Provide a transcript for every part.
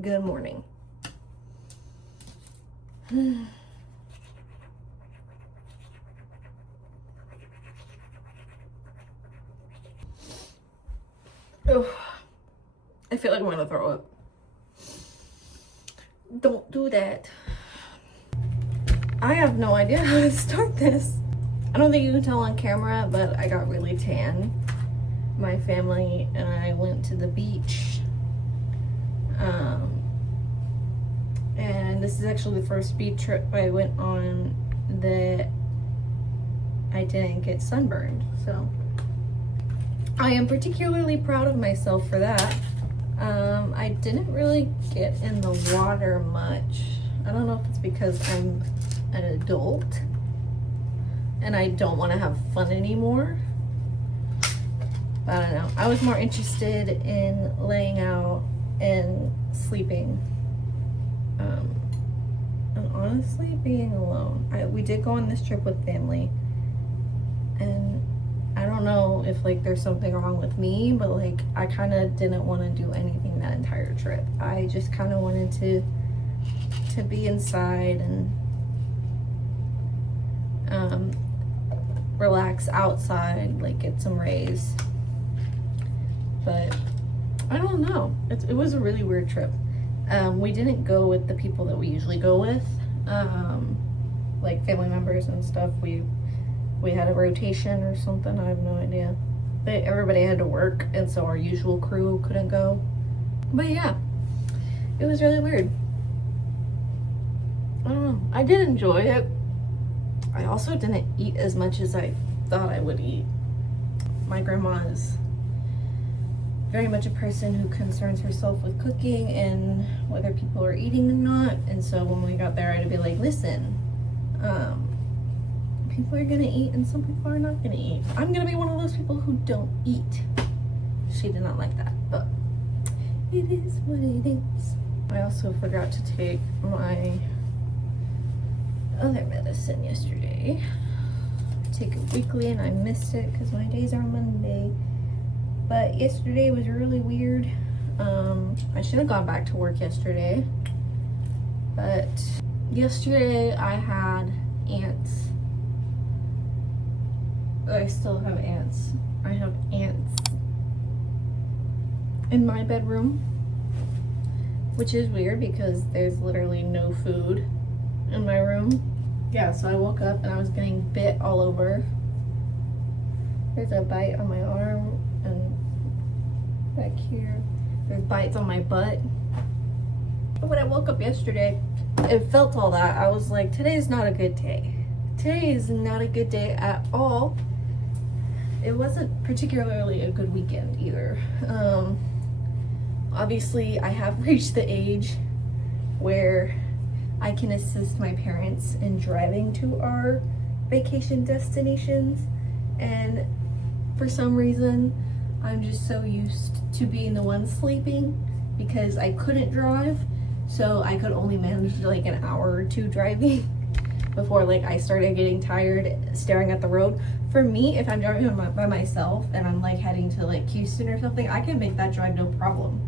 Good morning. Oh, I feel like I'm gonna throw up. Don't do that. I have no idea how to start this. I don't think you can tell on camera, but I got really tan. My family and I went to the beach. And this is actually the first beach trip I went on that I didn't get sunburned. So I am particularly proud of myself for that. I didn't really get in the water much. I don't know if it's because I'm an adult and I don't want to have fun anymore. I don't know. I was more interested in laying out and sleeping. And honestly, being alone. We did go on this trip with family, and I don't know if like there's something wrong with me, but like I kind of didn't want to do anything that entire trip. I just kind of wanted to be inside and relax outside, like get some rays. But I don't know. It was a really weird trip. We didn't go with the people that we usually go with, like family members and stuff. We had a rotation or something. I have no idea. Everybody had to work, and so our usual crew couldn't go. But yeah, it was really weird. I don't know. I did enjoy it. I also didn't eat as much as I thought I would eat. My grandma is very much a person who concerns herself with cooking and whether people are eating or not. And so when we got there, I had to be like, listen, people are gonna eat and some people are not gonna eat. I'm gonna be one of those people who don't eat. She did not like that, but it is what it is. I also forgot to take my other medicine yesterday. I take it weekly and I missed it because my days are Monday. But yesterday was really weird. I should have gone back to work yesterday. But yesterday I had ants. I still have ants. I have ants in my bedroom, which is weird because there's literally no food in my room. Yeah, so I woke up and I was getting bit all over. There's a bite on my arm and back here. There's bites on my butt. When I woke up yesterday, it felt all that. I was like, today's not a good day. Today is not a good day at all. It wasn't particularly a good weekend either. Obviously, I have reached the age where I can assist my parents in driving to our vacation destinations, and for some reason I'm just so used to being the one sleeping because I couldn't drive, so I could only manage like an hour or two driving before like I started getting tired staring at the road. For me, if I'm driving by myself and I'm like heading to like Houston or something, I can make that drive no problem.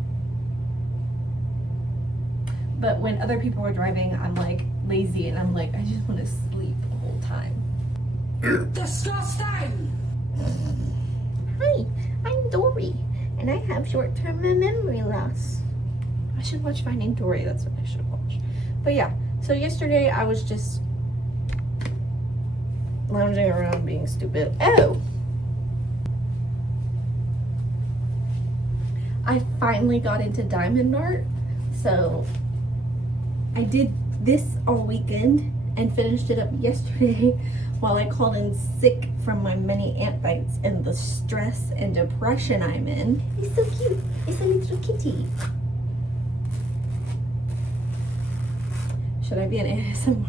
But when other people are driving, I'm like lazy and I'm like, I just want to sleep the whole time. Disgusting! Hi, I'm Dory, and I have short-term memory loss. I should watch Finding Dory, that's what I should watch. But yeah, so yesterday I was just lounging around being stupid. Oh! I finally got into diamond art, so I did this all weekend and finished it up yesterday while I called in sick from my many ant bites and the stress and depression I'm in. He's so cute. It's a little kitty. Should I be an ASMR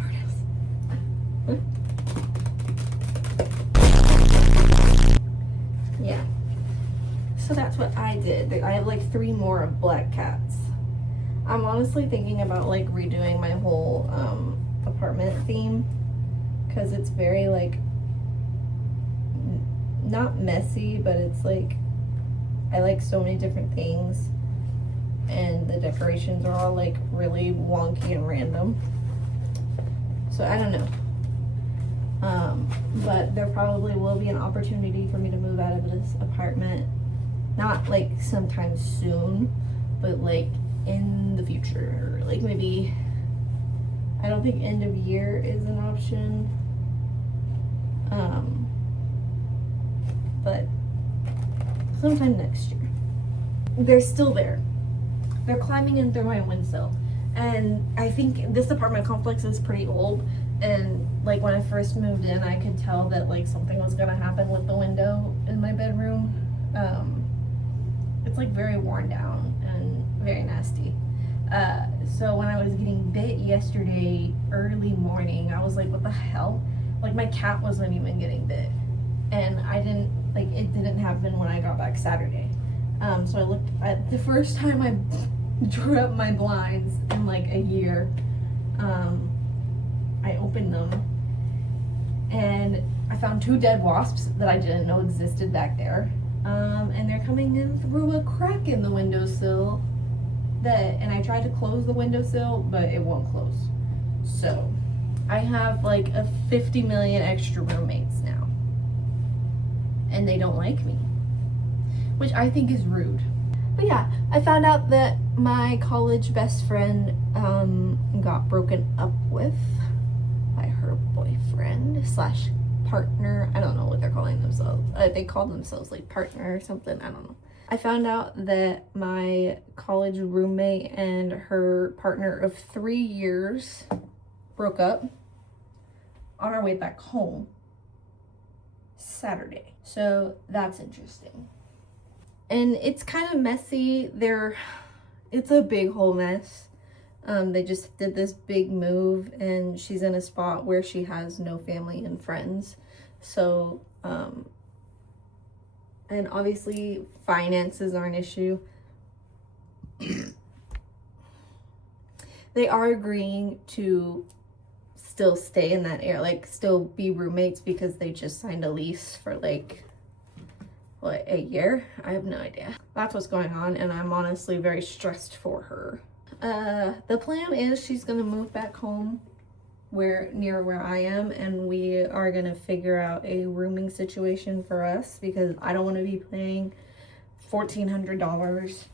artist? Yeah. So that's what I did. I have like 3 more of black cats. I'm honestly thinking about like redoing my whole apartment theme because it's very like not messy, but it's like I like so many different things. and the decorations are all like really wonky and random. So I don't know. But there probably will be an opportunity for me to move out of this apartment. Not like sometime soon, but like in the future. Like maybe, I don't think end of year is an option. But sometime next year. They're still there. They're climbing in through my windowsill. And I think this apartment complex is pretty old. And like when I first moved in, I could tell that like something was gonna happen with the window in my bedroom. It's like very worn down and very nasty. So when I was getting bit yesterday early morning, I was like, what the hell? Like my cat wasn't even getting bit. And it didn't happen when I got back Saturday. So I looked at the first time I drew up my blinds in like a year. I opened them and I found 2 dead wasps that I didn't know existed back there. And they're coming in through a crack in the windowsill and I tried to close the windowsill, but it won't close. So I have like a 50 million extra roommates now. And they don't like me, which I think is rude. But yeah, I found out that my college best friend got broken up with by her boyfriend slash partner. I don't know what they're calling themselves. They call themselves like partner or something. I don't know. I found out that my college roommate and her partner of 3 years broke up on our way back home Saturday. So that's interesting. And it's kind of messy. It's a big whole mess. They just did this big move and she's in a spot where she has no family and friends. So, and obviously finances are an issue. They are agreeing to still stay in that area, like still be roommates because they just signed a lease for like, what, a year? I have no idea. That's what's going on and I'm honestly very stressed for her. The plan is she's gonna move back home near where I am, and we are gonna figure out a rooming situation for us because I don't want to be paying $1,400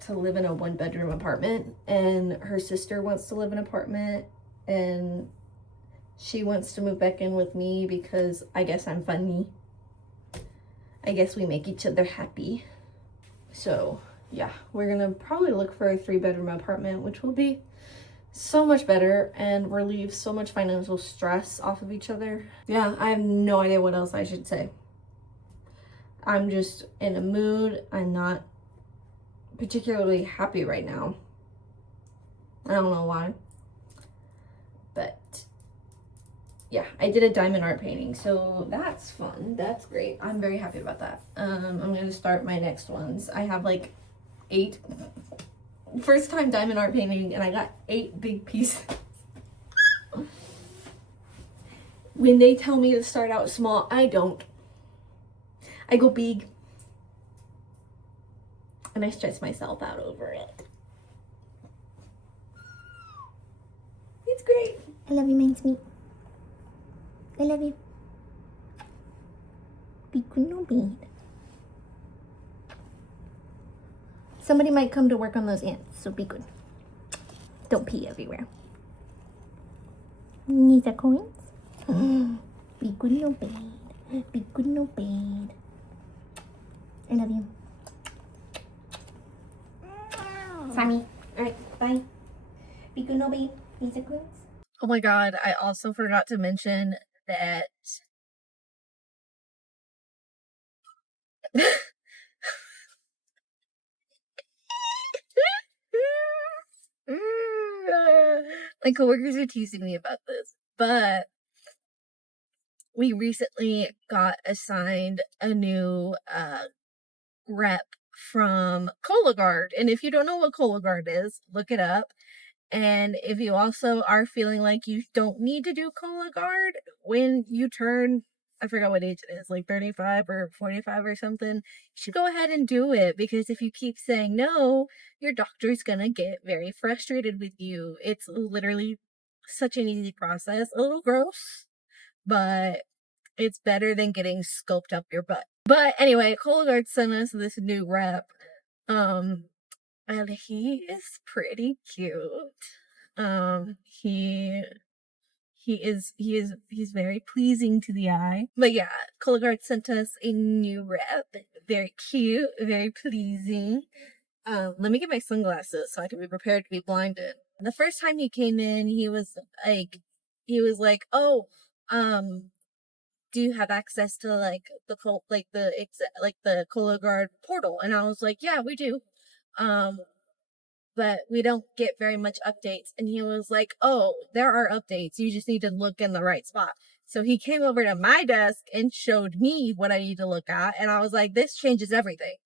to live in a 1-bedroom apartment, and her sister wants to live in an apartment and she wants to move back in with me because I guess I'm funny. I guess we make each other happy. So yeah, we're gonna probably look for a 3-bedroom apartment, which will be so much better and relieve so much financial stress off of each other. Yeah, I have no idea what else I should say. I'm just in a mood. I'm not particularly happy right now. I don't know why. But yeah, I did a diamond art painting, so that's fun. That's great. I'm very happy about that. I'm gonna start my next ones. I have like 8. First time diamond art painting and I got 8 big pieces. When they tell me to start out small, I don't. I go big. And I stress myself out over it. It's great. I love you, mincemeat. I love you. Be good, no bean. Somebody might come to work on those ants, so be good. Don't pee everywhere. Need the coins? Be good, no bad. Be good, no bad. I love you. Sammy. Alright, bye. Be good, no bad. Need the coins? Oh my god, I also forgot to mention that my coworkers are teasing me about this, but we recently got assigned a new rep from Cologuard. And if you don't know what Cologuard is, look it up. And if you also are feeling like you don't need to do Cologuard when you turn I forgot what age it is, like 35 or 45 or something, you should go ahead and do it, because if you keep saying no, your doctor's gonna get very frustrated with you. It's literally such an easy process, a little gross, but it's better than getting scoped up your butt. But anyway, Cologuard sent us this new rep. And he is pretty cute. He's very pleasing to the eye. But yeah, Cologuard sent us a new rep. Very cute, very pleasing. Let me get my sunglasses so I can be prepared to be blinded. The first time he came in, he was like, oh, do you have access to like the Cologuard portal? And I was like, yeah, we do. But we don't get very much updates. And he was like, oh, there are updates. You just need to look in the right spot. So he came over to my desk and showed me what I need to look at. And I was like, this changes everything.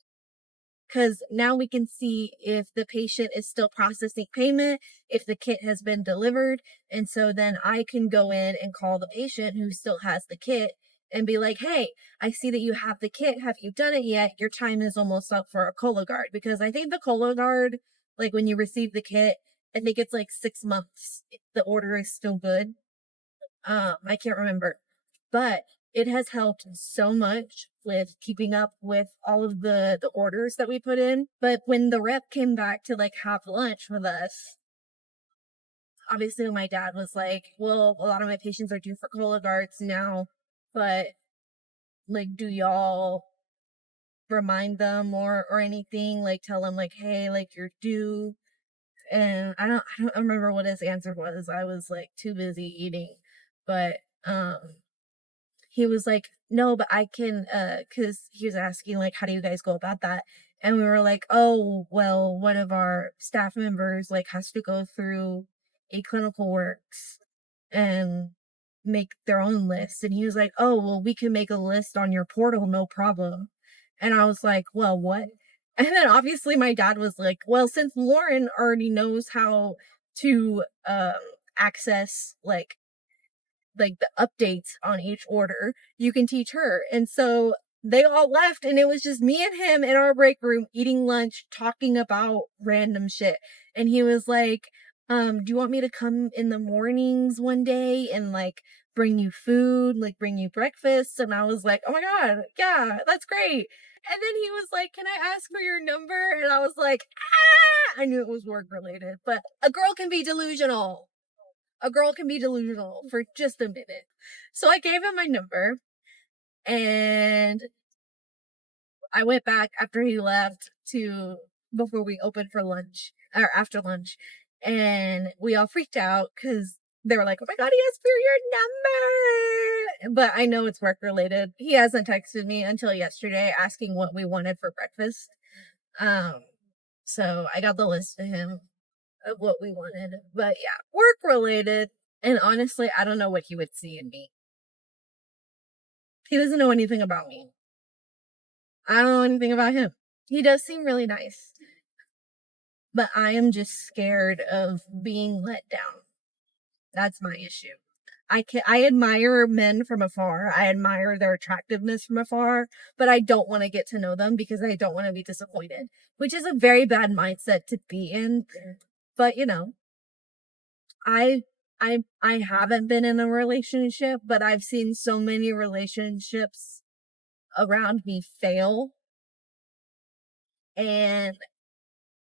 Because now we can see if the patient is still processing payment, if the kit has been delivered. And so then I can go in and call the patient who still has the kit and be like, hey, I see that you have the kit. Have you done it yet? Your time is almost up for a Cologuard. Because I think the Cologuard, like when you receive the kit, I think it's like 6 months. The order is still good. I can't remember. But it has helped so much with keeping up with all of the orders that we put in. But when the rep came back to like have lunch with us, obviously my dad was like, well, a lot of my patients are due for Cologuards now, but like, do y'all remind them or anything? Like tell them like, hey, like you're due. And I don't remember what his answer was. I was like too busy eating. But he was like, no, but I can, cause he was asking like, how do you guys go about that? And we were like, oh, well, one of our staff members like has to go through a clinical works and make their own list. And he was like, oh, well, we can make a list on your portal, no problem. And I was like, well, what? And then obviously my dad was like, well, since Lauren already knows how to access like the updates on each order, you can teach her. And so they all left and it was just me and him in our break room eating lunch, talking about random shit. And he was like, do you want me to come in the mornings one day and like bring you food, like bring you breakfast? And I was like, oh my God, yeah, that's great. And then he was like, can I ask for your number? And I was like, ah, I knew it was work related, but a girl can be delusional. A girl can be delusional for just a minute. So I gave him my number and I went back after he left to before we opened for lunch or after lunch. And we all freaked out because they were like, oh my God, he asked for your number. But I know it's work related. He hasn't texted me until yesterday asking what we wanted for breakfast. So I got the list to him of what we wanted. But yeah, work related. And honestly, I don't know what he would see in me. He doesn't know anything about me. I don't know anything about him. He does seem really nice. But I am just scared of being let down. That's my issue. I admire men from afar. I admire their attractiveness from afar, but I don't want to get to know them because I don't want to be disappointed, which is a very bad mindset to be in. But you know, I I haven't been in a relationship, but I've seen so many relationships around me fail. And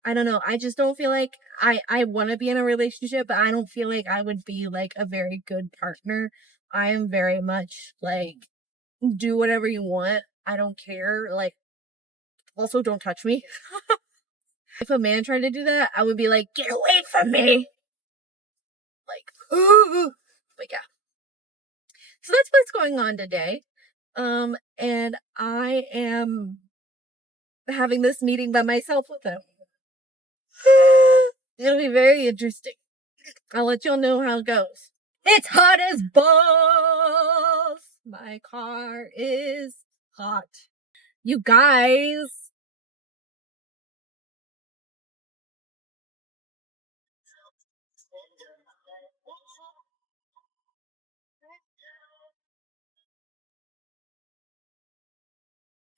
I don't know, I just don't feel like I want to be in a relationship, but I don't feel like I would be like a very good partner. I am very much like do whatever you want. I don't care. Like also don't touch me. If a man tried to do that, I would be like, "Get away from me." Like, but yeah. So that's what's going on today. And I am having this meeting by myself with him. It'll be very interesting. I'll let y'all know how it goes. It's hot as balls. My car is hot. You guys,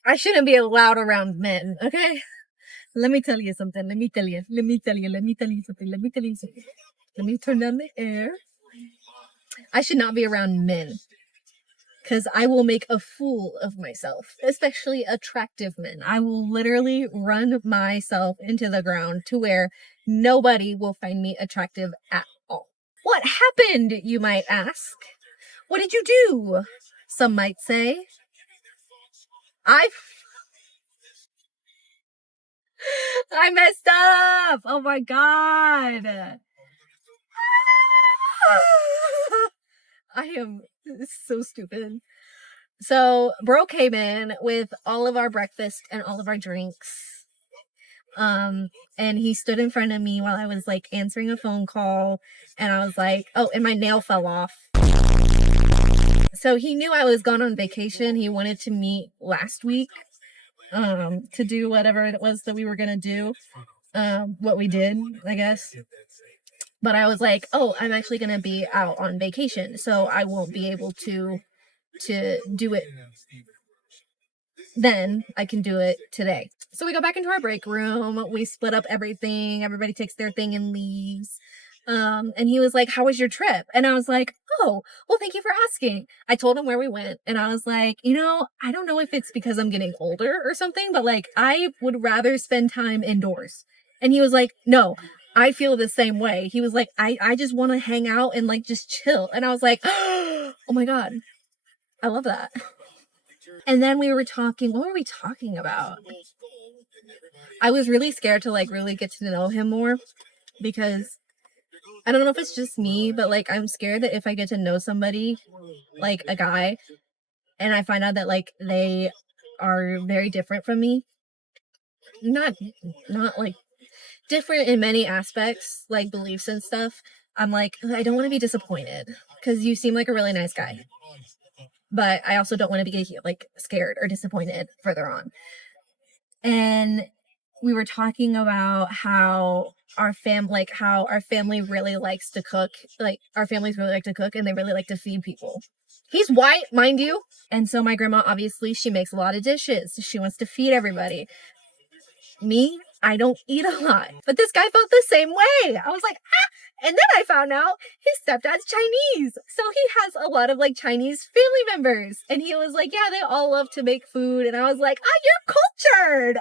I shouldn't be allowed around men, okay? Let me tell you something. Let me tell you something. Let me tell you something. Let me turn down the air. I should not be around men. Because I will make a fool of myself, especially attractive men. I will literally run myself into the ground to where nobody will find me attractive at all. What happened, you might ask? What did you do? Some might say. I messed up. Oh my god. I am so stupid. So, bro came in with all of our breakfast and all of our drinks. And he stood in front of me while I was like answering a phone call, and I was like, oh, and my nail fell off. So he knew I was gone on vacation. He wanted to meet last week to do whatever it was that we were gonna do. What we did, I guess. But I was like, oh, I'm actually gonna be out on vacation, so I won't be able to do it then. I can do it today. So we go back into our break room, we split up everything, everybody takes their thing and leaves. And he was like, how was your trip? And I was like, oh, well, thank you for asking. I told him where we went, and I was like, you know, I don't know if it's because I'm getting older or something, but like, I would rather spend time indoors. And he was like, no, I feel the same way. He was like, I just want to hang out and like just chill. And I was like, oh my God, I love that. And then we were talking, what were we talking about? I was really scared to like really get to know him more, because I don't know if it's just me, but like I'm scared that if I get to know somebody, like a guy, and I find out that like they are very different from me, not like different in many aspects, like beliefs and stuff, I'm like, I don't want to be disappointed, because you seem like a really nice guy, but I also don't want to be like scared or disappointed further on. And we were talking about how our family really likes to cook. Like, our families really like to cook, and they really like to feed people. He's white, mind you. And so my grandma, obviously, she makes a lot of dishes. She wants to feed everybody. Me, I don't eat a lot. But this guy felt the same way. I was like, ah! And then I found out his stepdad's Chinese. So he has a lot of like Chinese family members. And he was like, yeah, they all love to make food. And I was like, you're cultured.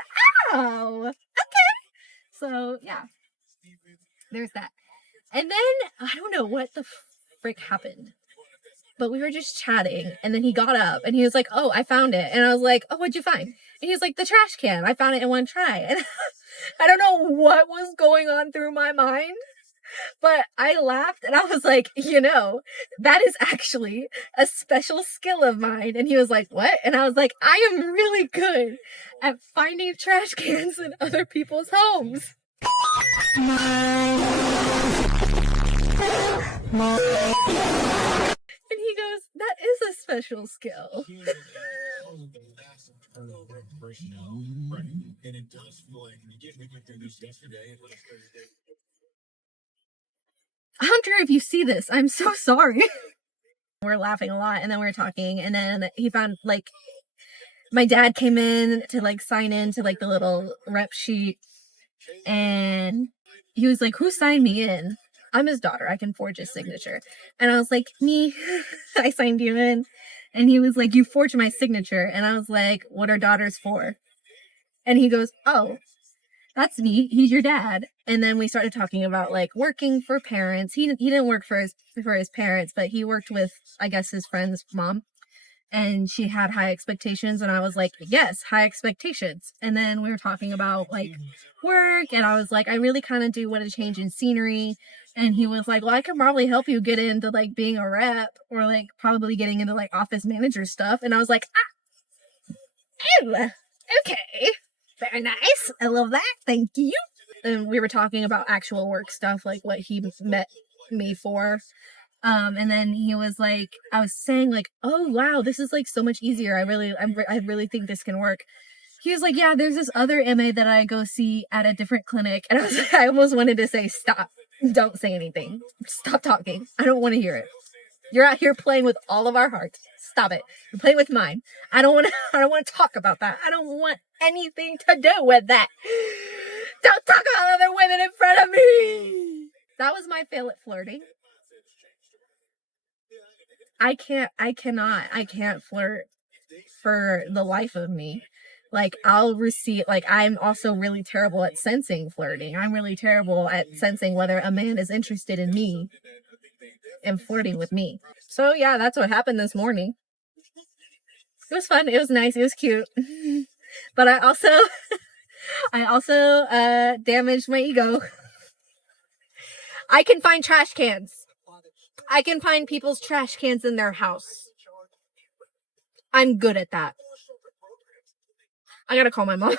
Oh, okay. So yeah, there's that. And then I don't know what the frick happened, but we were just chatting, and then he got up and he was like, oh, I found it. And I was like, oh, what'd you find? And he was like, the trash can. I found it in one try. And I don't know what was going on through my mind, but I laughed and I was like, you know, that is actually a special skill of mine. And he was like, what? And I was like, I am really good at finding trash cans in other people's homes. And he goes, that is a special skill. Hunter, if you see this, I'm so sorry. We're laughing a lot, and then we're talking, and then he found, like, my dad came in to, like, sign in to, like, the little rep sheet, and he was like, who signed me in? I'm his daughter. I can forge his signature. And I was like, me. I signed you in. And he was like, you forged my signature. And I was like, what are daughters for? And he goes, oh, that's neat. He's your dad. And then we started talking about like working for parents. He didn't work for his parents, but he worked with, I guess, his friend's mom. And she had high expectations, and I was like, yes, high expectations. And then we were talking about like work, and I was like, I really kind of do want to change in scenery. And he was like, well, I can probably help you get into like being a rep, or like probably getting into like office manager stuff. And I was like, oh, okay, very nice, I love that, thank you. And we were talking about actual work stuff, like what he met me for. And then he was like, I was saying like, oh wow, this is like so much easier. I really think this can work. He was like, yeah, there's this other MA that I go see at a different clinic. And I was like, I almost wanted to say, stop, don't say anything, stop talking, I don't want to hear it. You're out here playing with all of our hearts. Stop it. You're playing with mine. I don't want to talk about that. I don't want anything to do with that. Don't talk about other women in front of me. That was my fail at flirting. I can't flirt for the life of me. Like, I'm also really terrible at sensing flirting. I'm really terrible at sensing whether a man is interested in me and flirting with me. So yeah, that's what happened this morning. It was fun. It was nice. It was cute. But I also damaged my ego. I can find trash cans. I can find people's trash cans in their house. I'm good at that. I gotta call my mom.